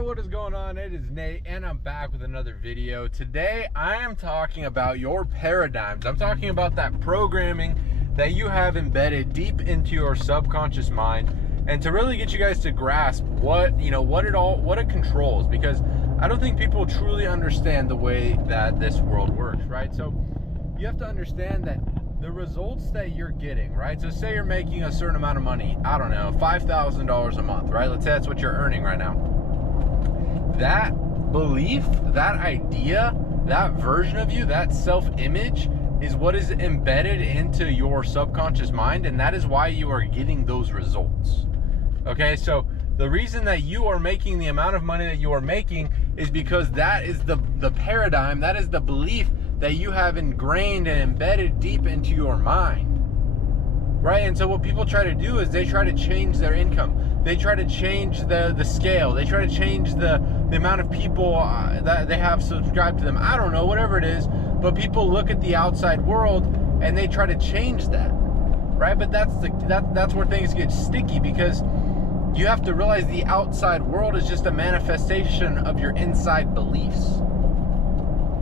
Alright, what is going on? It is Nate and I'm back with another video. Today I am talking about your paradigms. I'm talking about that programming that you have embedded deep into your subconscious mind, and to really get you guys to grasp what it controls, because I don't think people truly understand the way that this world works, right? So you have to understand that the results that you're getting, right? So say you're making a certain amount of money, I don't know, $5,000 a month, right? Let's say that's what you're earning right now. That belief, that idea, that version of you, that self-image is what is embedded into your subconscious mind, and that is why you are getting those results. Okay, so the reason that you are making the amount of money that you are making is because that is the paradigm, that is the belief that you have ingrained and embedded deep into your mind, right? And so what people try to do is they try to change their income. They try to change the scale. They try to change the amount of people that they have subscribed to them. I don't know, whatever it is. But people look at the outside world and they try to change that, right? But that's where things get sticky, because you have to realize the outside world is just a manifestation of your inside beliefs.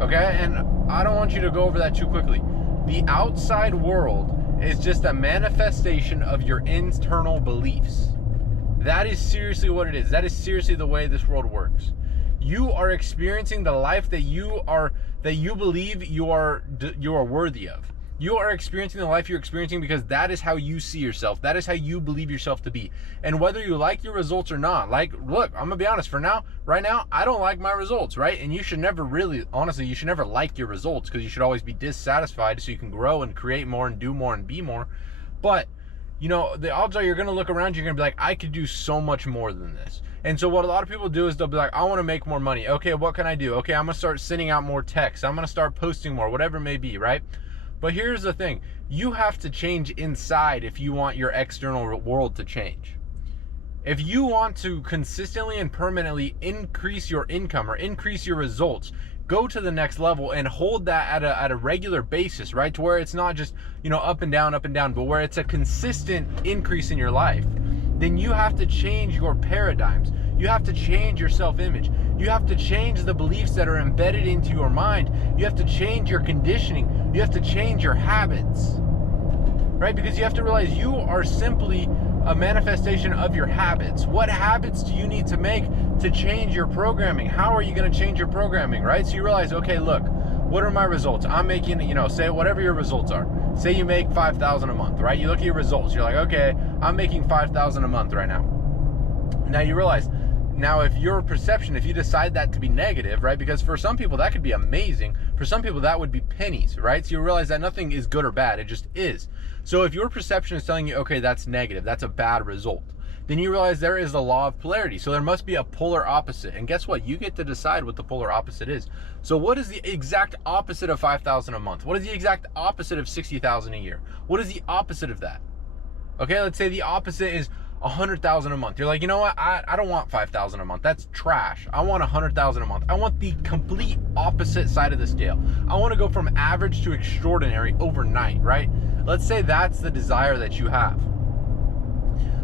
Okay, and I don't want you to go over that too quickly. The outside world is just a manifestation of your internal beliefs. That is seriously what it is. That is seriously the way this world works. You are experiencing the life that you believe you are worthy of. You are experiencing the life you're experiencing because that is how you see yourself. That is how you believe yourself to be. And whether you like your results or not, like, look, I'm gonna be honest, right now, I don't like my results, right? And you should never really, honestly, you should never like your results, because you should always be dissatisfied so you can grow and create more and do more and be more. But you know, the odds are you're gonna look around, you're gonna be like, I could do so much more than this. And so what a lot of people do is they'll be like, I wanna make more money. Okay, what can I do? Okay, I'm gonna start sending out more texts. I'm gonna start posting more, whatever it may be, right? But here's the thing, you have to change inside if you want your external world to change. If you want to consistently and permanently increase your income or increase your results, go to the next level and hold that at a regular basis, right? To where it's not just, you know, up and down, but where it's a consistent increase in your life, then you have to change your paradigms. You have to change your self-image. You have to change the beliefs that are embedded into your mind. You have to change your conditioning. You have to change your habits, right? Because you have to realize you are simply a manifestation of your habits. What habits do you need to make to change your programming? How are you going to change your programming, right? So you realize, okay, look, what are my results? I'm making, you know, say whatever your results are. Say you make $5,000 a month, right? You look at your results. You're like, okay, I'm making $5,000 a month right now. Now you realize, now if your perception, if you decide that to be negative, right? Because for some people that could be amazing. For some people that would be pennies, right? So you realize that nothing is good or bad. It just is. So if your perception is telling you, okay, that's negative, that's a bad result, then you realize there is the law of polarity. So there must be a polar opposite. And guess what? You get to decide what the polar opposite is. So what is the exact opposite of $5,000 a month? What is the exact opposite of $60,000 a year? What is the opposite of that? Okay, let's say the opposite is $100,000 a month. You're like, you know what? I don't want $5,000 a month. That's trash. I want $100,000 a month. I want the complete opposite side of the scale. I want to go from average to extraordinary overnight, right? Let's say that's the desire that you have.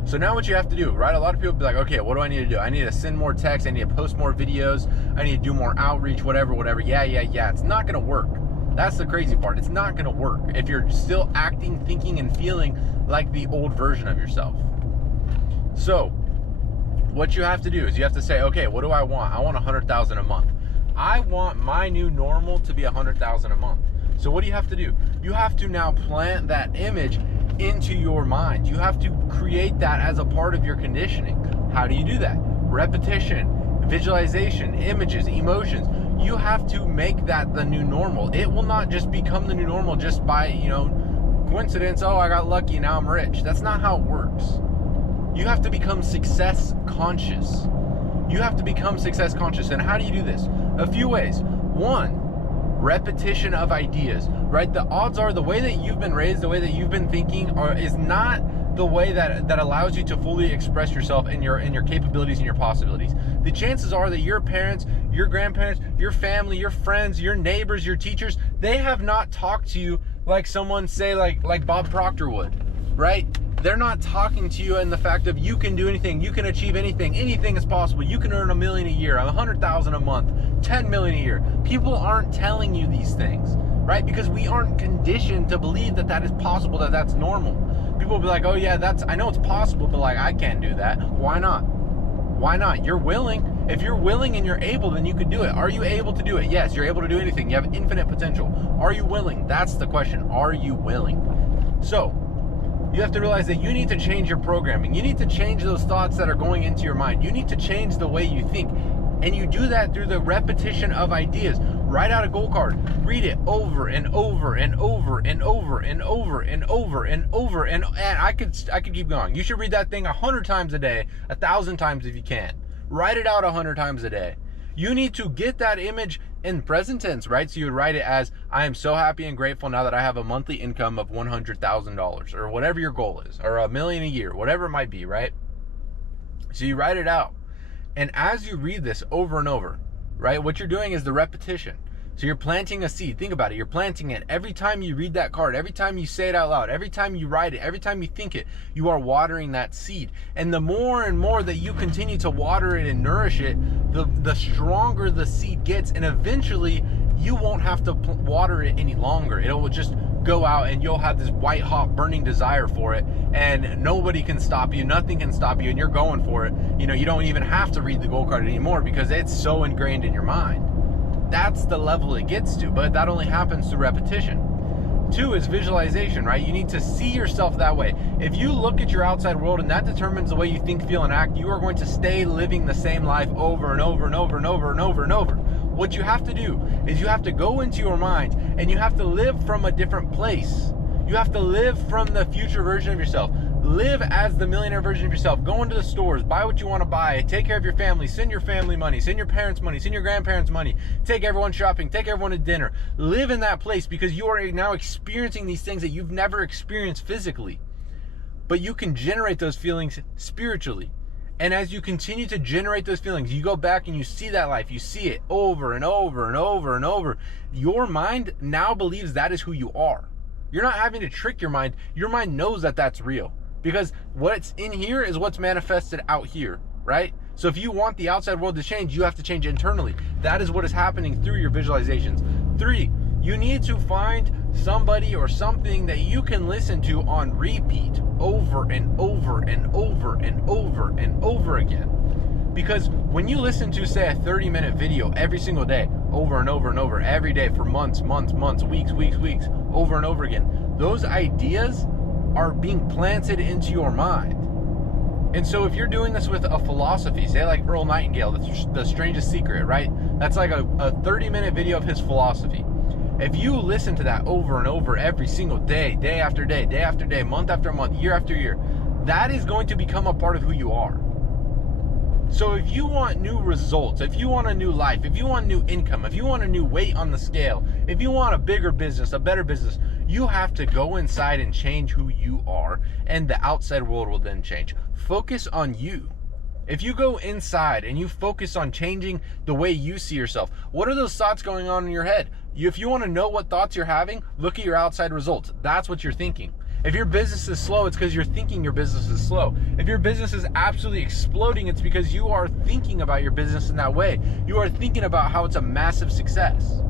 So now what you have to do, right? A lot of people be like, okay, what do I need to do? I need to send more texts. I need to post more videos. I need to do more outreach, whatever. Yeah. It's not going to work. That's the crazy part. It's not going to work if you're still acting, thinking, and feeling like the old version of yourself. So what you have to do is you have to say, okay, what do I want? I want $100,000 a month. I want my new normal to be $100,000 a month. So what do you have to do? You have to now plant that image into your mind. You have to create that as a part of your conditioning. How do you do that? Repetition, visualization, images, emotions. You have to make that the new normal. It will not just become the new normal just by, you know, coincidence. Oh, I got lucky, now I'm rich. That's not how it works. You have to become success conscious. You have to become success conscious. And how do you do this? A few ways. One, repetition of ideas, right? The odds are the way that you've been raised, the way that you've been thinking is not the way that allows you to fully express yourself and your capabilities and your possibilities. The chances are that your parents, your grandparents, your family, your friends, your neighbors, your teachers, they have not talked to you like someone, say, like Bob Proctor would, right? They're not talking to you in the fact of you can do anything, you can achieve anything is possible, you can earn $1 million a year, $100,000 a month, $10 million a year. People aren't telling you these things, right? Because we aren't conditioned to believe that that is possible, that that's normal. People will be like, oh yeah, I know it's possible, but like, I can't do that. Why not? Why not? You're willing. If you're willing and you're able, then you could do it. Are you able to do it? Yes, you're able to do anything. You have infinite potential. Are you willing? That's the question. Are you willing? So, you have to realize that you need to change your programming. You need to change those thoughts that are going into your mind. You need to change the way you think. And you do that through the repetition of ideas. Write out a goal card. Read it over and over and over and over and over and over and over. And I could keep going. You should read that thing 100 times a day, 1,000 times if you can. Write it out 100 times a day. You need to get that image in present tense, right? So you would write it as, I am so happy and grateful now that I have a monthly income of $100,000 or whatever your goal is, or $1 million a year, whatever it might be, right? So you write it out. And as you read this over and over, right, what you're doing is the repetition. So you're planting a seed. Think about it. You're planting it. Every time you read that card, every time you say it out loud, every time you write it, every time you think it, you are watering that seed. And the more and more that you continue to water it and nourish it, the stronger the seed gets. And eventually you won't have to water it any longer. It will just go out and you'll have this white hot burning desire for it, and nobody can stop you, nothing can stop you, and you're going for it. You know, you don't even have to read the goal card anymore because it's so ingrained in your mind. That's the level it gets to, but that only happens through repetition. 2 is visualization, right? You need to see yourself that way. If you look at your outside world and that determines the way you think, feel, and act, you are going to stay living the same life over and over and over and over and over and over. What you have to do is you have to go into your mind and you have to live from a different place. You have to live from the future version of yourself. Live as the millionaire version of yourself. Go into the stores, buy what you want to buy, take care of your family, send your family money, send your parents money, send your grandparents money, take everyone shopping, take everyone to dinner. Live in that place because you are now experiencing these things that you've never experienced physically. But you can generate those feelings spiritually. And as you continue to generate those feelings, you go back and you see that life, you see it over and over and over and over. Your mind now believes that is who you are. You're not having to trick your mind. Your mind knows that that's real. Because what's in here is what's manifested out here, right? So if you want the outside world to change, you have to change internally. That is what is happening through your visualizations. 3, you need to find somebody or something that you can listen to on repeat over and over and over and over and over again. Because when you listen to, say, a 30-minute video every single day, over and over and over, every day for months, weeks, over and over again, those ideas are being planted into your mind. And so if you're doing this with a philosophy, say like Earl Nightingale, The Strangest Secret, right? That's like a 30-minute video of his philosophy. If you listen to that over and over every single day, day after day, day after day, month after month, year after year, that is going to become a part of who you are. So if you want new results, if you want a new life, if you want new income, if you want a new weight on the scale, if you want a bigger business, a better business, you have to go inside and change who you are, and the outside world will then change. Focus on you. If you go inside and you focus on changing the way you see yourself, what are those thoughts going on in your head? If you want to know what thoughts you're having, look at your outside results. That's what you're thinking. If your business is slow, it's because you're thinking your business is slow. If your business is absolutely exploding, it's because you are thinking about your business in that way. You are thinking about how it's a massive success.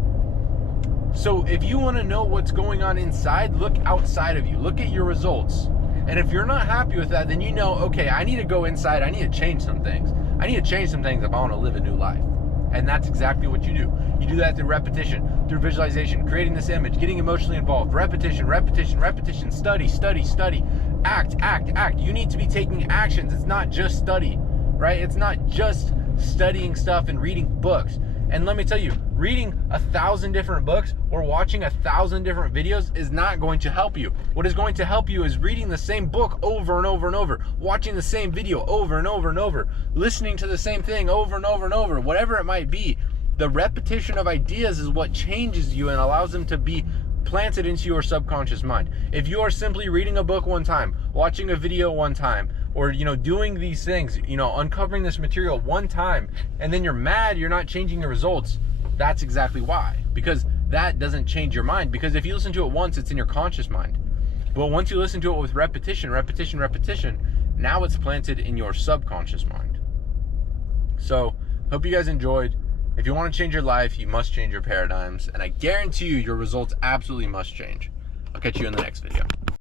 So if you want to know what's going on inside, look outside of you. Look at your results. And if you're not happy with that, then you know, okay, I need to go inside. I need to change some things. I need to change some things if I want to live a new life. And that's exactly what you do. You do that through repetition, through visualization, creating this image, getting emotionally involved, repetition, study, act. You need to be taking actions. It's not just study, right? It's not just studying stuff and reading books. And let me tell you, reading 1,000 different books or watching 1,000 different videos is not going to help you. What is going to help you is reading the same book over and over and over, watching the same video over and over and over, listening to the same thing over and over and over, whatever it might be. The repetition of ideas is what changes you and allows them to be planted into your subconscious mind. If you are simply reading a book one time, watching a video one time, or doing these things, uncovering this material one time, and then you're mad you're not changing your results, that's exactly why. Because that doesn't change your mind. Because if you listen to it once, it's in your conscious mind. But once you listen to it with repetition, now it's planted in your subconscious mind. So, hope you guys enjoyed. If you want to change your life, you must change your paradigms. And I guarantee you, your results absolutely must change. I'll catch you in the next video.